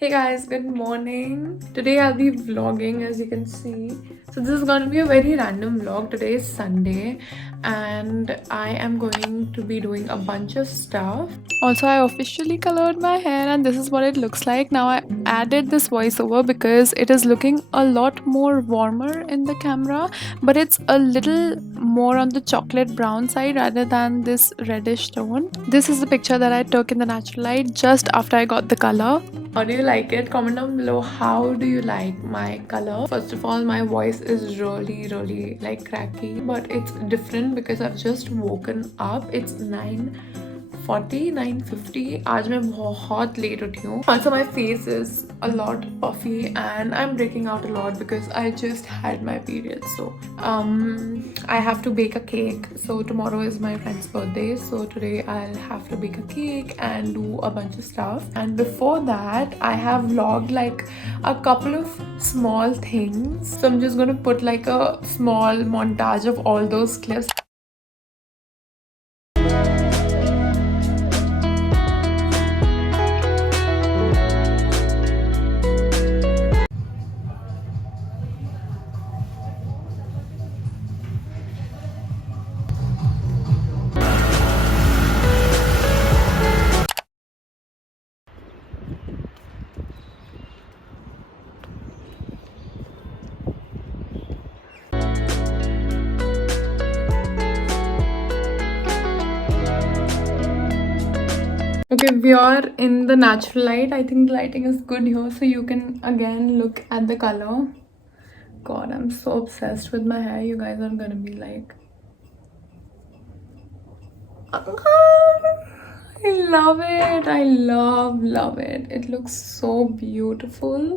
Hey guys, good morning. Today I'll be vlogging as you can see. So this is going to be a very random vlog. Today is Sunday and I am going to be doing a bunch of stuff. Also, I officially colored my hair and this is what it looks like. Now I added this voiceover because it is looking a lot more warmer in the camera, but it's a little more on the chocolate brown side rather than this reddish tone. This is the picture that I took in the natural light just after I got the color. How do you like it? Comment down below how do you like my color. First of all, my voice is really like cracky, but it's different because I've just woken up. It's 9:50. आज मैं बहुत late उठी हूँ. Also my face is a lot puffy and I'm breaking out a lot because I just had my period. So I have to bake a cake. So tomorrow is my friend's birthday. So today I'll have to bake a cake and do a bunch of stuff. And before that, I have vlogged like a couple of small things. So I'm just gonna put like a small montage of all those clips. Okay, we are in the natural light. I think the lighting is good here, so you can again look at the color. God, I'm so obsessed with my hair. You guys are gonna be like, I love it. I love it. It looks so beautiful.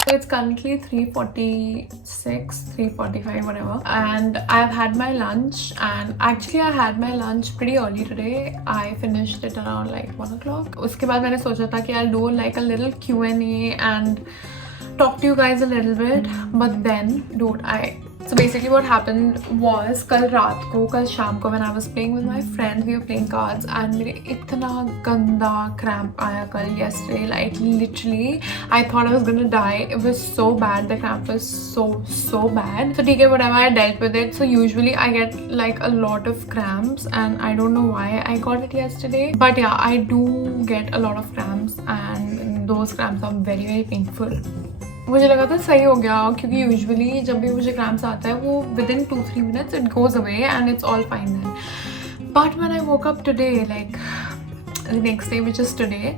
So it's currently 3:46, 3:45, whatever. And I've had my lunch, and actually I had my lunch pretty early today. I finished it around like 1 o'clock. उसके बाद मैंने सोचा था कि I'll do like a little Q&A and talk to you guys a little bit. But then, dude, So basically what happened was कल शाम को when I was playing with my friends, we were playing cards and मेरे इतना गंदा cramp आया कल yesterday, like literally I thought I was gonna die. It was so bad. The cramp was so bad. So ठीक है, whatever, I dealt with it. So usually I get like a lot of cramps and I don't know why I got it yesterday. But yeah, I do get a lot of cramps and those cramps are very painful. मुझे लगा था सही हो गया क्योंकि usually जब भी मुझे क्रैम्प्स आता है वो within 2-3 minutes it goes away and it's all fine then. But when I woke up today, like the next day, which is today,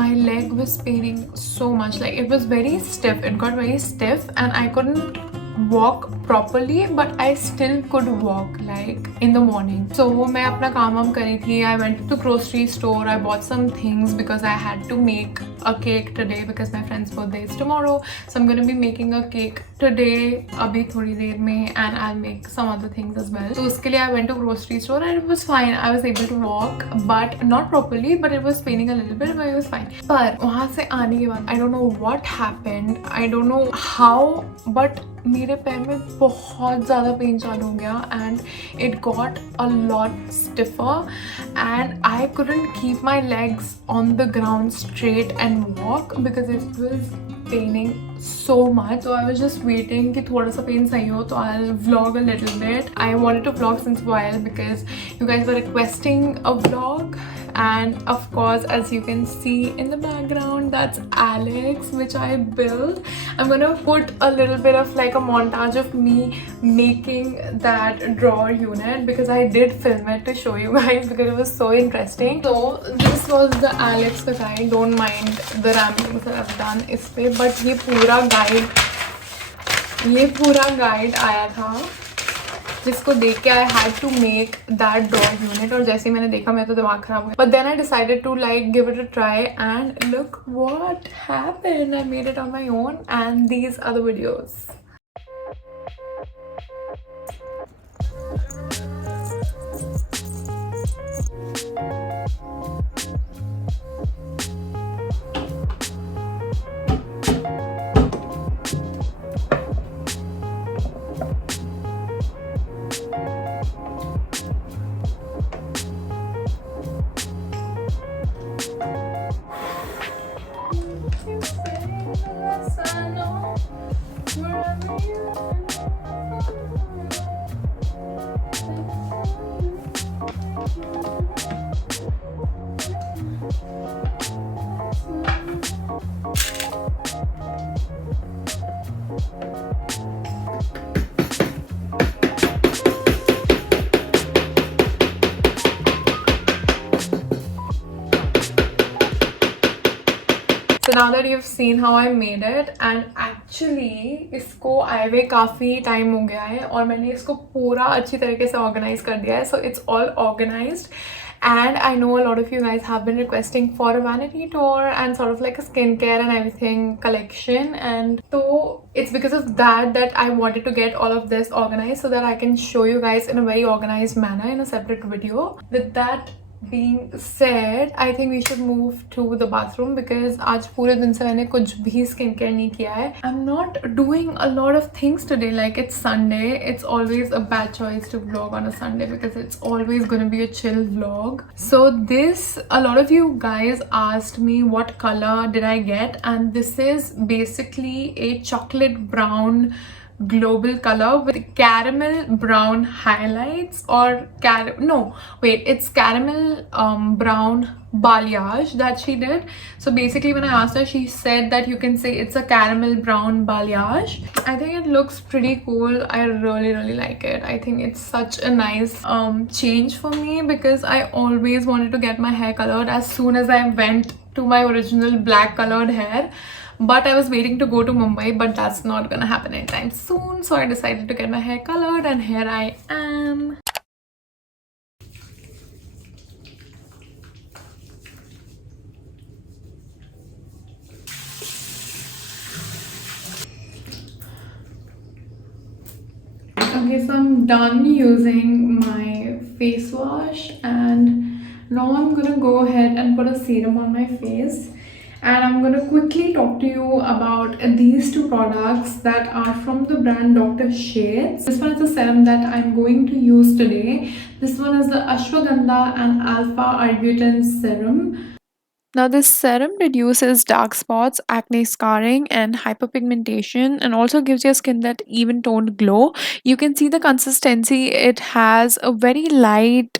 my leg was paining so much. Like it was very stiff. It got very stiff and I couldn't walk properly, but I still could walk like in the morning. So मैं अपना काम कर रही थी. I went to the grocery store. I bought some things because I had to make a cake today because my friend's birthday is tomorrow. So I'm gonna be making a cake today अभी थोड़ी देर में, and I'll make some other things as well. So उसके लिए I went to grocery store and it was fine. I was able to walk, but not properly. But it was paining a little bit, but it was fine. पर वहाँ से आने के बाद I don't know what happened. I don't know how, but मेरे पैर में बहुत ज़्यादा पेन चालू हो गया and it got a lot stiffer and I couldn't keep my legs on the ground straight and walk because it was paining so much. So I was just waiting कि थोड़ा सा पेन सही हो तो I'll vlog a little bit. I wanted to vlog since a while because you guys were requesting a vlog. And of course, as you can see in the background, that's Alex, which I built. I'm gonna put a little bit of like a montage of me making that drawer unit because I did film it to show you guys because it was so interesting. So this was the Alex that I don't mind the ramblings that I've done इस पे, but ये पूरा guide आया था जिसको देख के I had to make that dog unit, और जैसे ही मैंने देखा मेरा तो दिमाग खराब हो गया. But then I decided to like give it a try, and look what happened. I made it on my own, and these are the videos. So now that you've seen how I made it, and actually इसको आए हुए काफ़ी time हो गया है और मैंने इसको पूरा अच्छी तरीके से ऑर्गेनाइज कर दिया है. So it's all organized, and I know a lot of you guys have been requesting for a vanity tour and sort of like a skincare and everything collection, and so it's because of that I wanted to get all of this organized so that I can show you guys in a very organized manner in a separate video. With that being said, I think we should move to the bathroom because आज पूरे दिन से मैंने कुछ भी skincare नहीं किया है. I'm not doing a lot of things today. Like, it's Sunday. It's always a bad choice to vlog on a Sunday because it's always going to be a chill vlog. So a lot of you guys asked me what color did I get, and this is basically a chocolate brown global color with caramel brown highlights, or it's caramel brown balayage that she did. So basically when I asked her, she said that you can say it's a caramel brown balayage. I think it looks pretty cool. I really like it. I think it's such a nice change for me because I always wanted to get my hair colored as soon as I went to my original black colored hair. But I was waiting to go to Mumbai, but that's not gonna happen anytime soon. So I decided to get my hair colored, and here I am. Okay, so I'm done using my face wash, and now I'm gonna go ahead and put a serum on my face. And I'm going to quickly talk to you about these two products that are from the brand Dr. Shades. This one is a serum that I'm going to use today. This one is the Ashwagandha and Alpha Arbutin Serum. Now, this serum reduces dark spots, acne scarring, and hyperpigmentation, and also gives your skin that even toned glow. You can see the consistency. It has a very light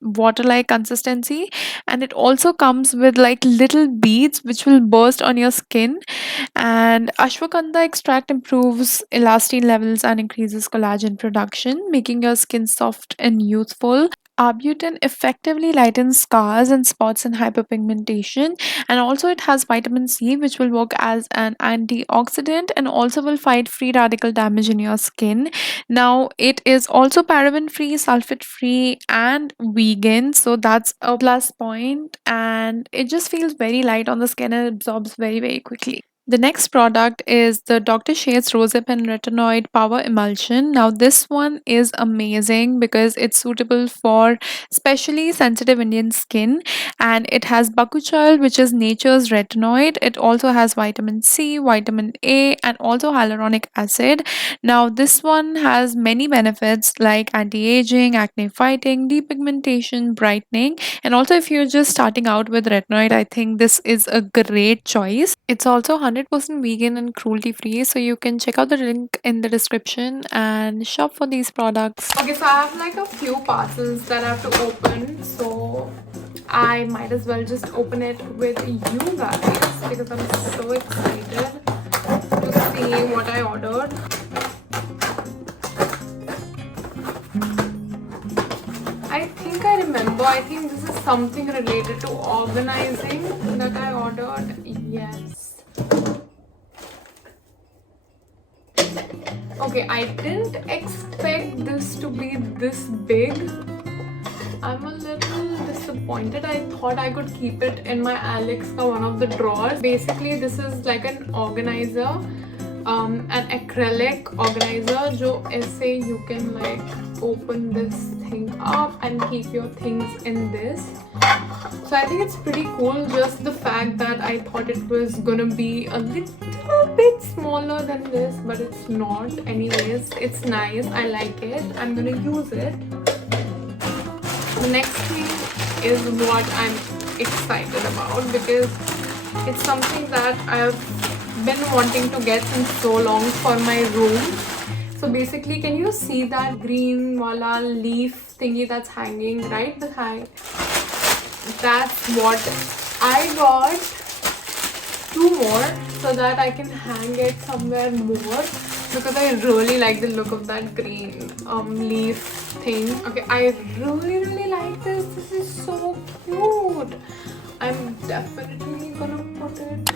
water-like consistency, and it also comes with like little beads which will burst on your skin. And ashwagandha extract improves elastin levels and increases collagen production, making your skin soft and youthful. Arbutin effectively lightens scars and spots and hyperpigmentation, and also it has vitamin C, which will work as an antioxidant and also will fight free radical damage in your skin. Now, it is also paraben free, sulfate free, and vegan, so that's a plus point, and it just feels very light on the skin and absorbs very quickly. The next product is the Dr. Shades Rosehip and Retinoid Power Emulsion. Now, this one is amazing because it's suitable for especially sensitive Indian skin, and it has bakuchiol, which is nature's retinoid. It also has vitamin C, vitamin A, and also hyaluronic acid. Now, this one has many benefits like anti-aging, acne fighting, depigmentation, brightening, and also if you're just starting out with retinoid, I think this is a great choice. It's also 100% vegan and cruelty free, so you can check out the link in the description and shop for these products. Okay, so I have like a few parcels that I have to open, so I might as well just open it with you guys because I'm so excited to see what I ordered. I think this is something related to organizing that I ordered. Yes. Okay, I didn't expect this to be this big. I'm a little disappointed. I thought I could keep it in my Alex ka one of the drawers. Basically, this is like an organizer, an acrylic organizer jo aise you can like open this thing up and keep your things in this. So I think it's pretty cool, just the fact that I thought it was gonna be a little bit smaller than this, but it's not. Anyways, it's nice. I like it. I'm gonna use it. The next thing is what I'm excited about because it's something that I've been wanting to get since so long for my room. So basically, can you see that green wala leaf thingy that's hanging right behind? That's what I got. 2 more so that I can hang it somewhere more because I really like the look of that green leaf thing. Okay, I really like this. This is so cute. I'm definitely gonna put it.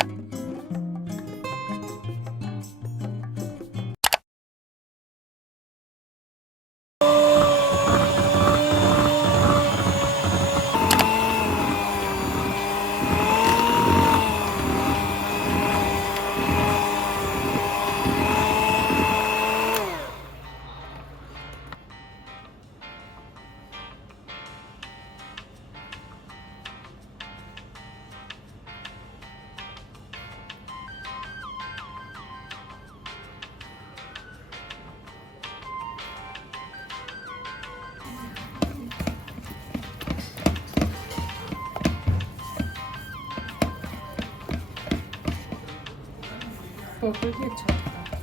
Purple भी अच्छा लगता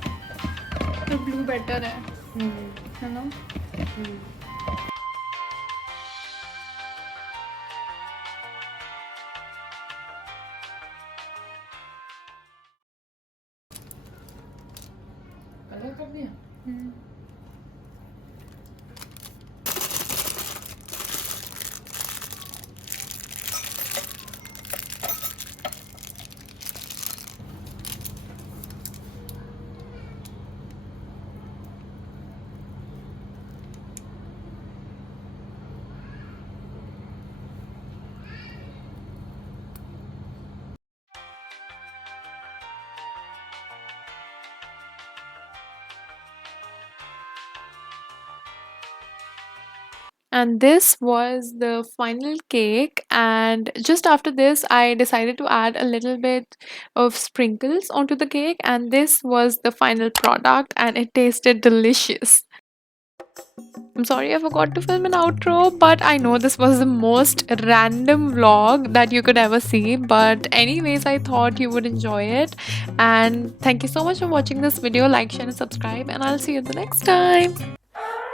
है तो blue better है ना? Colour कर दिया And this was the final cake, and just after this I decided to add a little bit of sprinkles onto the cake, and this was the final product and it tasted delicious. I'm sorry I forgot to film an outro, but I know this was the most random vlog that you could ever see. But anyways, I thought you would enjoy it. And thank you so much for watching this video. Like, share, and subscribe. And I'll see you the next time.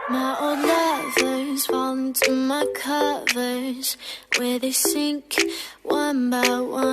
My old lovers fall into my covers where they sink one by one.